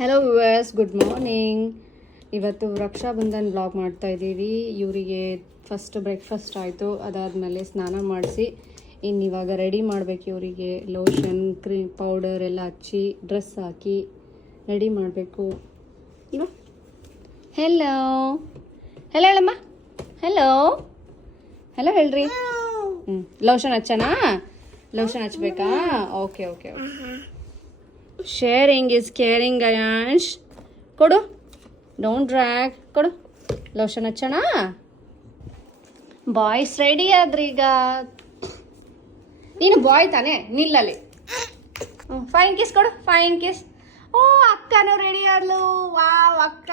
Hello viewers, good morning. ಇವತ್ತು Rakshabandhan blog ಮಾಡ್ತಾ ಇದ್ದೀವಿ. ಇವರಿಗೆ ಫಸ್ಟ್ ಬ್ರೇಕ್ಫಾಸ್ಟ್ ಆಯಿತು, ಅದಾದಮೇಲೆ ಸ್ನಾನ ಮಾಡಿಸಿ ಇವಾಗ ರೆಡಿ ಮಾಡಬೇಕು. ಇವರಿಗೆ ಲೋಷನ್, ಕ್ರೀಮ್, ಪೌಡರ್ ಎಲ್ಲ ಹಚ್ಚಿ ಡ್ರೆಸ್ ಹಾಕಿ ರೆಡಿ ಮಾಡಬೇಕು. ಹೆಲೋ ಹೆಲೋ ಹೇಳಮ್ಮ, ಹೆಲೋ ಹೆಲೋ ಹೇಳ್ರಿ. ಲೋಷನ್ ಹಚ್ಚನಾ? ಲೋಷನ್ ಹಚ್ಬೇಕಾ? Okay okay okay. Sharing is caring Ayansh. ಕೊಡು, ಡೋಂಟ್ ಡ್ರ್ಯಾಗ್, ಕೊಡು. ಲೋಷನ್ ಹಚ್ಚೋಣ. ಬಾಯ್ಸ್ ರೆಡಿ ಆದ್ರೀಗ. ನೀನು ಬಾಯ್ ತಾನೆ, ನಿಲ್ಲಲ್ಲಿ. ಫೈನ್ ಕಿಸ್ ಕೊಡು, ಫೈನ್ ಕಿಸ್. ಓ, ಅಕ್ಕನೂ ರೆಡಿ ಆದ್ಲು. ವಾವ್, ಅಕ್ಕ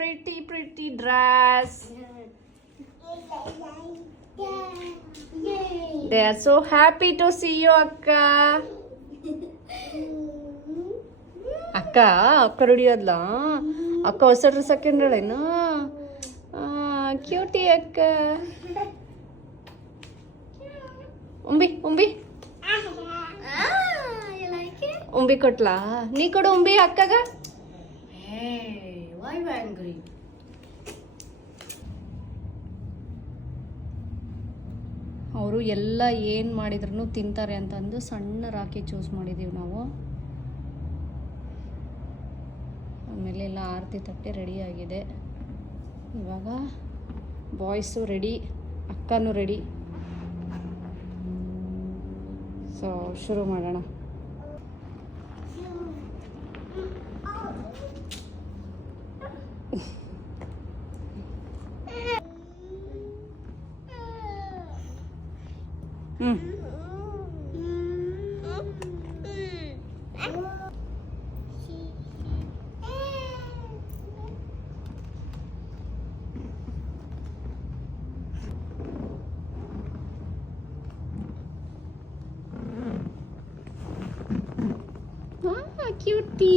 pretty pretty dress. They are so happy to see you ಅಕ್ಕ. ಅಕ್ಕ ರೆಡಿ ಆದ್ಲ. ಅಕ್ಕ ಹೊಸ ಡ್ರೆಸ್ ಹಾಕೊಂಡಳೇನು? ಕ್ಯೂಟಿ ಅಕ್ಕ. ಉಂಬಿ ಉಂಬಿ ಉಂಬಿ ಕೊಟ್ಲಾ? ನೀ ಕೊಡು ಉಂಬಿ ಅಕ್ಕಗ. ಅವರು ಎಲ್ಲ ಏನು ಮಾಡಿದ್ರು ತಿಂತಾರೆ ಅಂತಂದು ಸಣ್ಣ ರಾಖಿ ಚೂಸ್ ಮಾಡಿದ್ದೀವಿ ನಾವು. ಆಮೇಲೆ ಎಲ್ಲ ಆರತಿ ತಟ್ಟೆ ರೆಡಿಯಾಗಿದೆ. ಇವಾಗ ಬಾಯ್ಸು ರೆಡಿ, ಅಕ್ಕನೂ ರೆಡಿ. ಸೊ ಶುರು ಮಾಡೋಣ. ಕ್ಯೂಟಿ.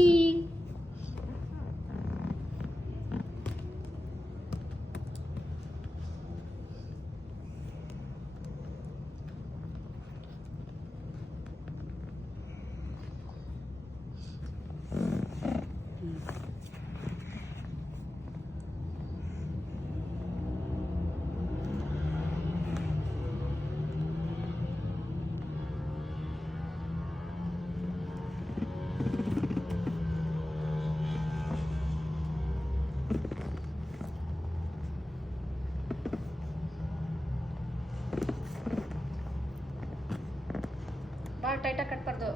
ಭಾಳ ಟೈಟಾಗಿ ಕಟ್ಬಾರ್ದು.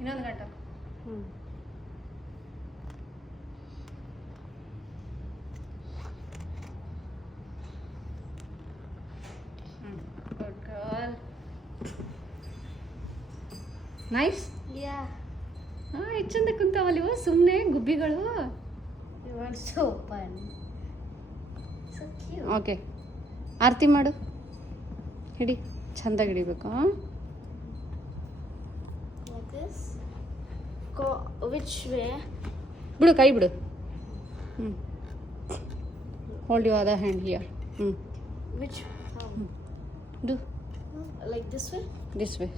ಇನ್ನೊಂದು ಗಂಟೆ. Good girl. ನೈಸ್. ಎಷ್ಟು ಚಂದ ಕುಂತಾವಲ್ಲಿವ ಸುಮ್ಮನೆ ಗುಬ್ಬಿಗಳು. ಓಕೆ, ಆರತಿ ಮಾಡು. ಹಿಡಿ, ಚಂದಾಗಿ ಹಿಡಿಬೇಕು. ಬಿಡು, ಕೈ ಬಿಡು. Hold you other hand here. Do like this way? This way.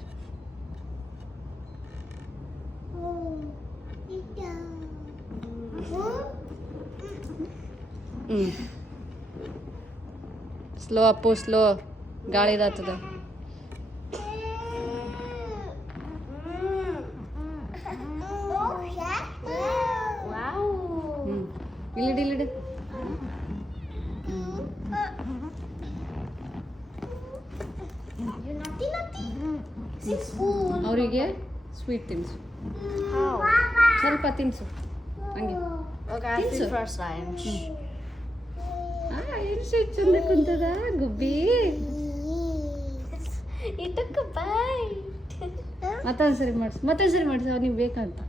Slow Appu, slow. ಗಾಳಿ ಇದಾಗ್ತದ. ಇಲ್ಲಿಡು. ಅವರಿಗೆ ಸ್ವೀಟ್ ತಿನ್ಸು, ಸ್ವಲ್ಪ ತಿನ್ಸು. ಹಂಗೆ ಚಂದ ಕುಂತದ ಗುಬ್ಬಿ. ಮತ್ತೊಂದ್ಸರಿ ಮಾಡಿಸು ನೀವು ಬೇಕಂತ.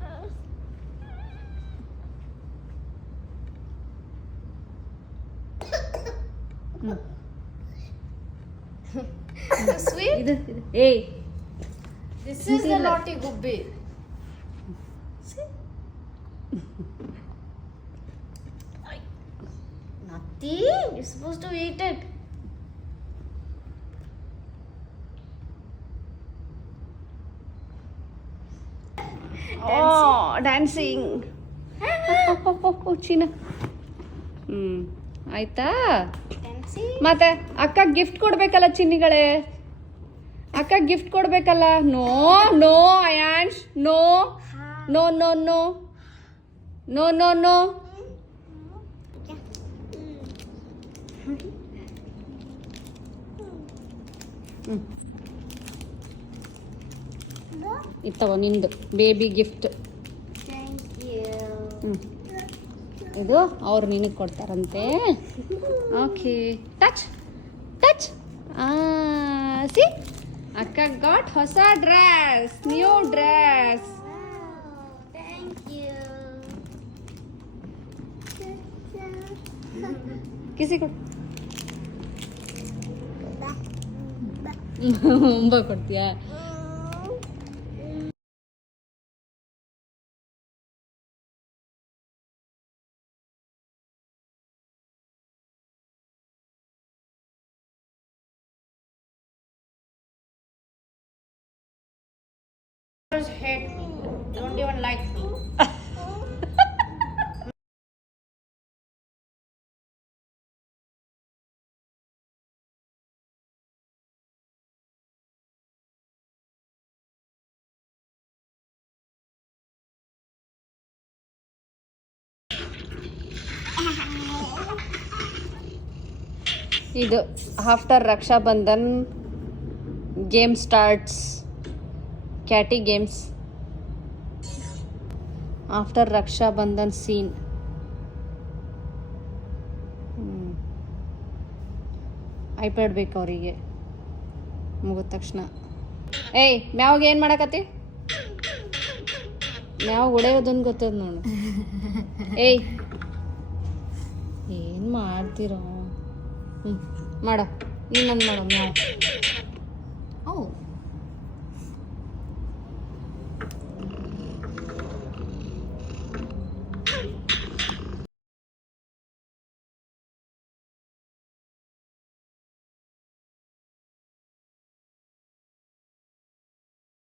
Sweet? Hey, this is the naughty gubbi. Nothing. You're supposed to eat it. Dancing China. ಆಯ್ತಾ? Dancing. ಮತ್ತೆ ಅಕ್ಕ ಗಿಫ್ಟ್ ಕೊಡ್ಬೇಕಲ್ಲ ಚಿನ್ನಿಗಳೇ, ಅಕ್ಕ ಗಿಫ್ಟ್ ಕೊಡ್ಬೇಕಲ್ಲ. No no Ayansh, no no no no no no no. ಇತ್ತವ ನಿಂದು ಬೇಬಿ ಗಿಫ್ಟ್. Thank you. ಇದು ಅವ್ರು ನಿನಗೆ ಕೊಡ್ತಾರಂತೆ. Okay, touch touch. ಸಿ, ಅಕ್ಕ ಗಾಟ್ ಹೊಸ ಡ್ರೆಸ್, new dress. Wow, thank you. ಕಿಸಿ ಕೊಡು. ಮುಂಬ ಕೊಡ್ತೀಯಾ? Hate me. Don't even like me. ಇದು after Raksha Bandhan game starts. Katie games after Raksha Bandhan scene. IPad ಬೇಕು ಅವರಿಗೆ ಮುಗಿದ ತಕ್ಷಣ. ಏಯ್ ಮ್ಯಾವ್ಗೆ ಏನು ಮಾಡಕತ್ತಿ? ಮ್ಯಾವ್ ಹೊಡೆಯೋದೊಂದು ಗೊತ್ತದ ನೋಡು. ಏಯ್ ಏನು ಮಾಡ್ತೀರೋ? ಮಾಡೋ, ಇನ್ನೊಂದು ಮಾಡೋ ಮ್ಯಾವ್.